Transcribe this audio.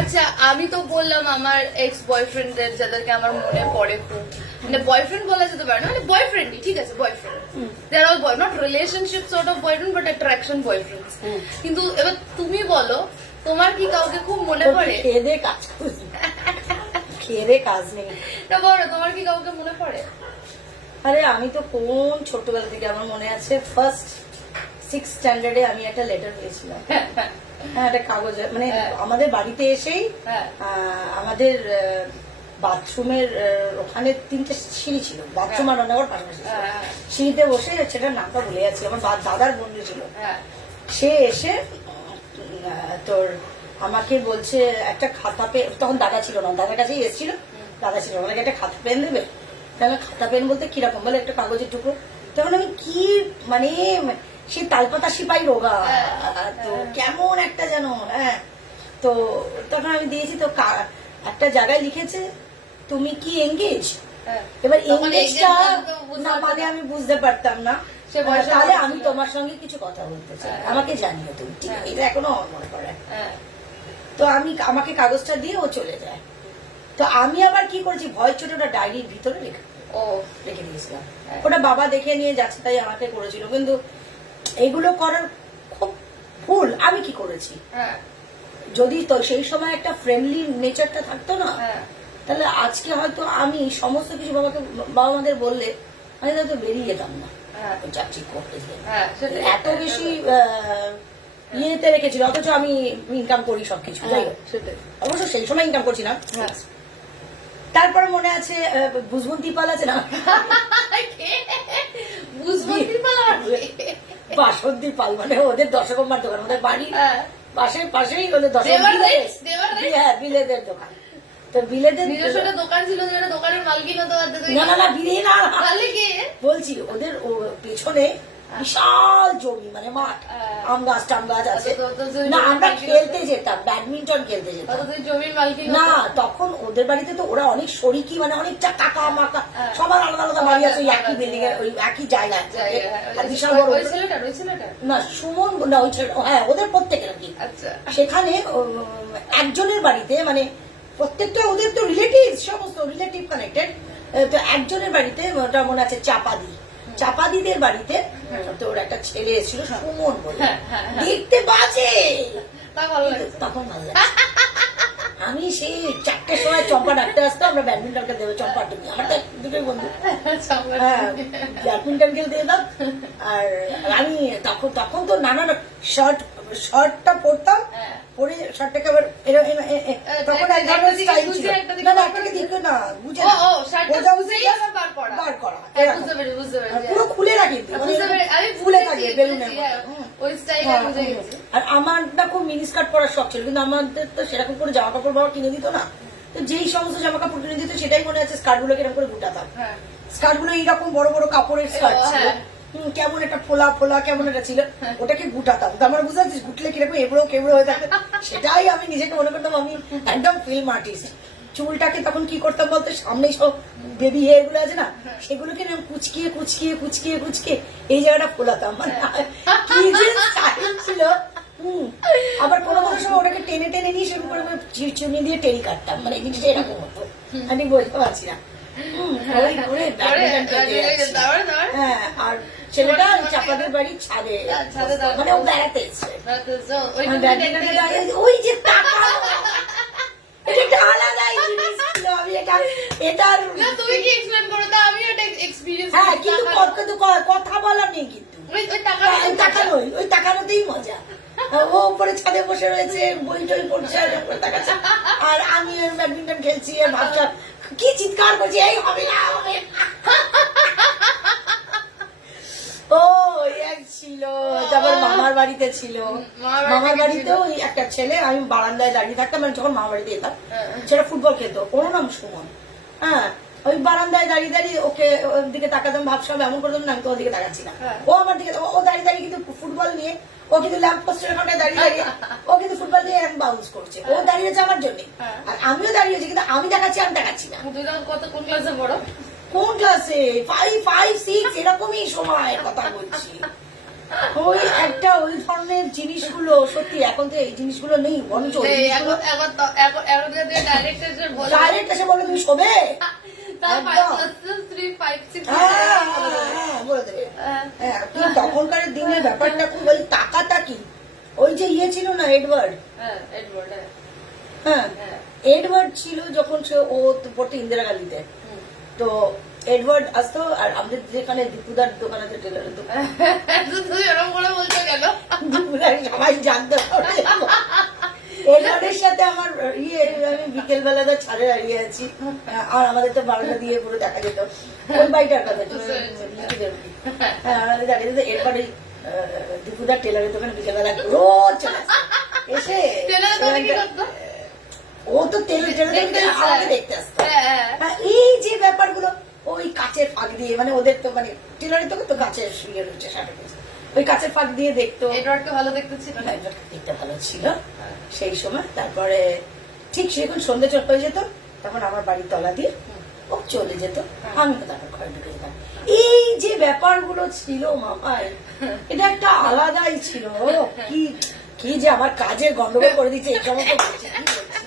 আচ্ছা, আমি তো বললাম আমার এক্স বয়ফ্রেন্ডদের যাদেরকে আমার মনে পড়ে খুব, মানে বয়ফ্রেন্ড বলা যেতে পারে না, মানে বয়ফ্রেন্ডই, ঠিক আছে, boyfriend, they are all boy, not relationship sort of boyfriend but attraction boyfriends. কিন্তু এবার তুমি বলো, তোমার কি কাউকে খুব মনে পড়ে? খেয়ে কাজ করি, খেয়ে কাজ নেই না বলো, তোমার কি কাউকে মনে পড়ে? আরে আমি তো কোন ছোটবেলা থেকে আমার মনে আছে, ফার্স্ট 6th স্ট্যান্ডার্ডে আমি একটা লেটার পেয়েছিলাম। হ্যাঁ, একটা কাগজে, মানে আমাদের বাড়িতে এসেই আমাদের বাথরুমের ওখানে 3টে সিঁড়ি ছিল, বাথরুম আর রান্নাঘর পাশাপাশি। সিঁড়িতে বসে, সেটার নামটা ভুলে যাচ্ছি, আমার দাদার বন্ধু ছিল, সে এসে তোর আমাকে বলছে একটা খাতা পেন, তখন দাদা ছিল না, দাদার কাছেই এসেছিল, দাদা ছিল, আমাকে একটা খাতা পেন দেবে। তাহলে খাতা পেন বলতে কিরকম বলে, একটা কাগজের টুকরো। তখন আমি কি মানে সে তালপাতা সিপাই রোগা, তো কেমন একটা যেন, হ্যাঁ। তো তখন আমি দিয়েছি, তো একটা জায়গায় লিখেছে তুমি কি এঙ্গেজ। এবার এঙ্গেজটা না মানে আমি বুঝতে পারতাম না, তাহলে আমি তোমার সঙ্গে কিছু কথা বলতে চাই, আমাকে জানিও তুমি, ঠিক আছে, এটা এখনো আমার মনে পড়ে। তো আমাকে কাগজটা দিয়ে ও চলে যায়। তো আমি আবার কি করেছি, ভয় চোটে ওটা ডায়েরির ভিতরে রেখে দিয়েছিলাম। ওটা বাবা দেখে নিয়ে যাচ্ছে, তাই আমাকে করেছিল। কিন্তু এগুলো করার খুব ভুল। আমি কি করেছি, যদি তো সেই সময় একটা ফ্রেন্ডলি নেচারটা থাকতো না, তাহলে আজকে হয়তো আমি সমস্ত কিছু বাবা আমাদের বললে আমি হয়তো বেরিয়ে যেতাম না চাকরি করতে। এত বেশি ইয়েতে রেখেছিল, অথচ আমি ইনকাম করি সবকিছু। অবশ্য সেই সময় ইনকাম করছি না। তারপরে মনে আছে বুঝবন্তী পাল আছে না, বাসন্তী পাল, মানে ওদের দশকম্বার দোকান, ওদের বাড়ি পাশেই ওদের বিলেদের দোকান। তো বিলেদের নিজস্ব দোকান ছিল, যেটা দোকানের মালকিন হতো। না বিলে না, বলছি ওদের পেছনে বিশাল জমি, মানে মাঠ, আম গাছ টাম গাছ আছে না। আমরা খেলতে যেতাম, ব্যাডমিন্টন খেলতে যেতাম। জমির মালকিন না, তখন ওদের বাড়িতে তো ওরা অনেক শরিকি, মানে অনেকটা টাকা মাকা, সবার আলাদা আলাদা বাড়ি আছে, ওই একই বিল্ডিং এর, ওই একই জায়গায়। বিশাল বড় না, সুমন না, ওই হ্যাঁ, ওদের প্রত্যেকের আর কি। সেখানে একজনের বাড়িতে, মানে প্রত্যেকটা ওদের তো রিলেটিভ, সমস্ত রিলেটিভ কানেক্টেড। তো একজনের বাড়িতে, ওটা মনে আছে চাপাদিদের বাড়িতে, তোর একটা ছেলে এসেছিল সুমন বলে, দেখতে বাজে, তখন ভালো লাগে। আমি সেই 4টের সময় চম্পা ডাকতে আসতাম, আমরা ব্যাডমিন্টন খেলতে হবে, চম্পা তুমি আমার দুটোই বন্ধু, হ্যাঁ, ব্যাডমিন্টন খেলতে যেতাম। আর আমি তখন তো নানা শার্টটা পরতাম, পরে শার্টটাকে আবার তখন এক ধরনের স্টাইল ছিল, না একটাকে দিকে না বুঝে বার করা, পুরো খুলে রাখি, ফুলে থাকে বেলুনের। আর আমার না খুব মিনি স্কার্ট পরার শখ ছিল, কিন্তু আমাদের তো সেরকম করে জামা কাপড় বাবা কিনে দিত না। তো যেই সমস্ত জামা কাপড় কিনে দিত, সেটাই মনে আছে স্কার্ট গুলোকে এরকম করে গুটাতাম। স্কার্ট গুলো এইরকম বড় বড় কাপড়ের স্কার্ট ছিল, কেমন একটা ফোলা ফোলা কেমন একটা ছিল, ওটাকে গুটাতাম। আমার বুঝতে পারছিস গুটলে কিরকম এবড়ো কেবড়ো হয়ে থাকে, সেটাই আমি নিজেকে মনে করতাম আমি একদম ফিল্ম আর্টিস্ট। চুলটাকে তখন কি করতাম বলতো, সামনে সব বেবি হেয়ার গুলো আছে না, সেগুলোকে কুচকিয়ে কুচকিয়ে কুচকিয়ে কুচকিয়ে এই জায়গাটা ফোলাতাম, মানে কি যে স্টাইল ছিল। আবার কোনো কোনো সময় ওটাকে টেনে টেনে নিয়ে সেরকম করে চিরচুনি দিয়ে টেরি কাটতাম, মানে জিনিসটা এরকম হতো, আমি বলতে পারছি না। হ্যাঁ, আর ছেলেটা চাপাদের বাড়ির ছাদে, মানে ও বেড়াতে এসছে, ওই যে টাকা, এটা আলাদা জিনিস ছিল। আমি এটার হ্যাঁ, কিন্তু কথা বলা নেই, কিন্তু ওই তাকানোতেই মজা। ও উপরে ছাদে বসে রয়েছে, বই টই পড়ছে, আর আমি ব্যাডমিন্টন খেলছি, আর ভাবটা কি চিৎকার করছি, এই হবে না হবে। ও এক ছিল, তারপর মামার বাড়িতে ছিল, মামার বাড়িতেও একটা ছেলে, আমি বারান্দায় দাঁড়িয়ে থাকতাম, মানে যখন মামার বাড়িতে যেতাম, সেটা ফুটবল খেলতো, ওর নাম সুমন। হ্যাঁ, ওই বারান্দায় দাঁড়িয়ে দাঁড়িয়ে ওকে ওর দিকে তাকাতাম, ভাবসাব এমন করতাম না আমি তো ওর দিকে তাকাচ্ছি না, ও আমার দিকে, ও দাঁড়িয়ে দাঁড়িয়ে কিন্তু ফুটবল নিয়ে, ও কিন্তু ল্যাম্প পোস্টের ওখানে দাঁড়িয়ে দাঁড়িয়ে ও কিন্তু ফুটবল দিয়ে এখন বাউন্স করছে, ও দাঁড়িয়েছে আমার জন্য, আর আমিও দাঁড়িয়েছি, কিন্তু আমি দেখাচ্ছি না। কোন ক্লাসে পড়ো? কোন ক্লাসে? 5, 6 এরকমই সময় কথা বলছি। ওই একটা ওই ধরনের জিনিসগুলো সত্যি এখন তো এই জিনিসগুলো নেই বরঞ্চ ওই এই জিনিসগুলো এখন ডাইরেক্ট এসে বলে ডাইরেক্ট এসে বলে তুমি শোবে তার একদম। 5+3, 5, 6 বলে দেবে হ্যাঁ কিন্তু তখনকার দিনের ব্যাপারটা খুব ওই টাকাটা কি ওই যে ইয়ে ছিল না এডওয়ার্ড হ্যাঁ এডওয়ার্ড হ্যাঁ হ্যাঁ এডওয়ার্ড ছিল যখন সে ও তো পড়তো ইন্দিরা গান্ধীতে তো এডওয়ার্ড আসতো আর আমাদের যেখানে দীপুদার দোকান আছে টেলারের দোকান তুই ওরকম করে বলতে গেল দীপুদার সবাই জানতে পারে এডওয়ার্ডের সাথে আমার ইয়ে আমি বিকেল বেলাটা ছাড়ে দাঁড়িয়ে আছি আর আমাদের তো বারোটা দিয়ে পুরো দেখা যেত ওই বাড়িটার কথা হ্যাঁ আমাদের দাঁড়িয়ে যেত এরপরে দীপুদার টেলারের দোকানে বিকেল বেলা রোজ চলে আসে। এসে টেলারের দোকানে কি করতো? ও তো টেলার দেখতে আসতো। আমাকে দেখতে আসতো হ্যাঁ হ্যাঁ, এই যে ব্যাপারগুলো ওই কাচের ফাঁক দিয়ে মানে ওদের তো মানে টেলারের তো কাচের ইয়ে রয়েছে শার্টে ওই কাচের ফাঁক দিয়ে দেখতো এডওয়ার্ডকে ভালো দেখতে ছিল না দেখতে ভালো ছিল সেই সময় তারপরে ঠিক সেরকম সন্ধ্যে চট হয়ে যেত তখন আমার বাড়ির তলা দিয়ে ও চলে যেত আমি তো তারপর ঘরে ঢুকে যেতাম এই যে ব্যাপারগুলো ছিল মামাই এটা একটা আলাদাই ছিল কি কি যে আমার কাজের গন্ডগোল করে দিচ্ছে এই সমস্ত বলছি, কি বলছি?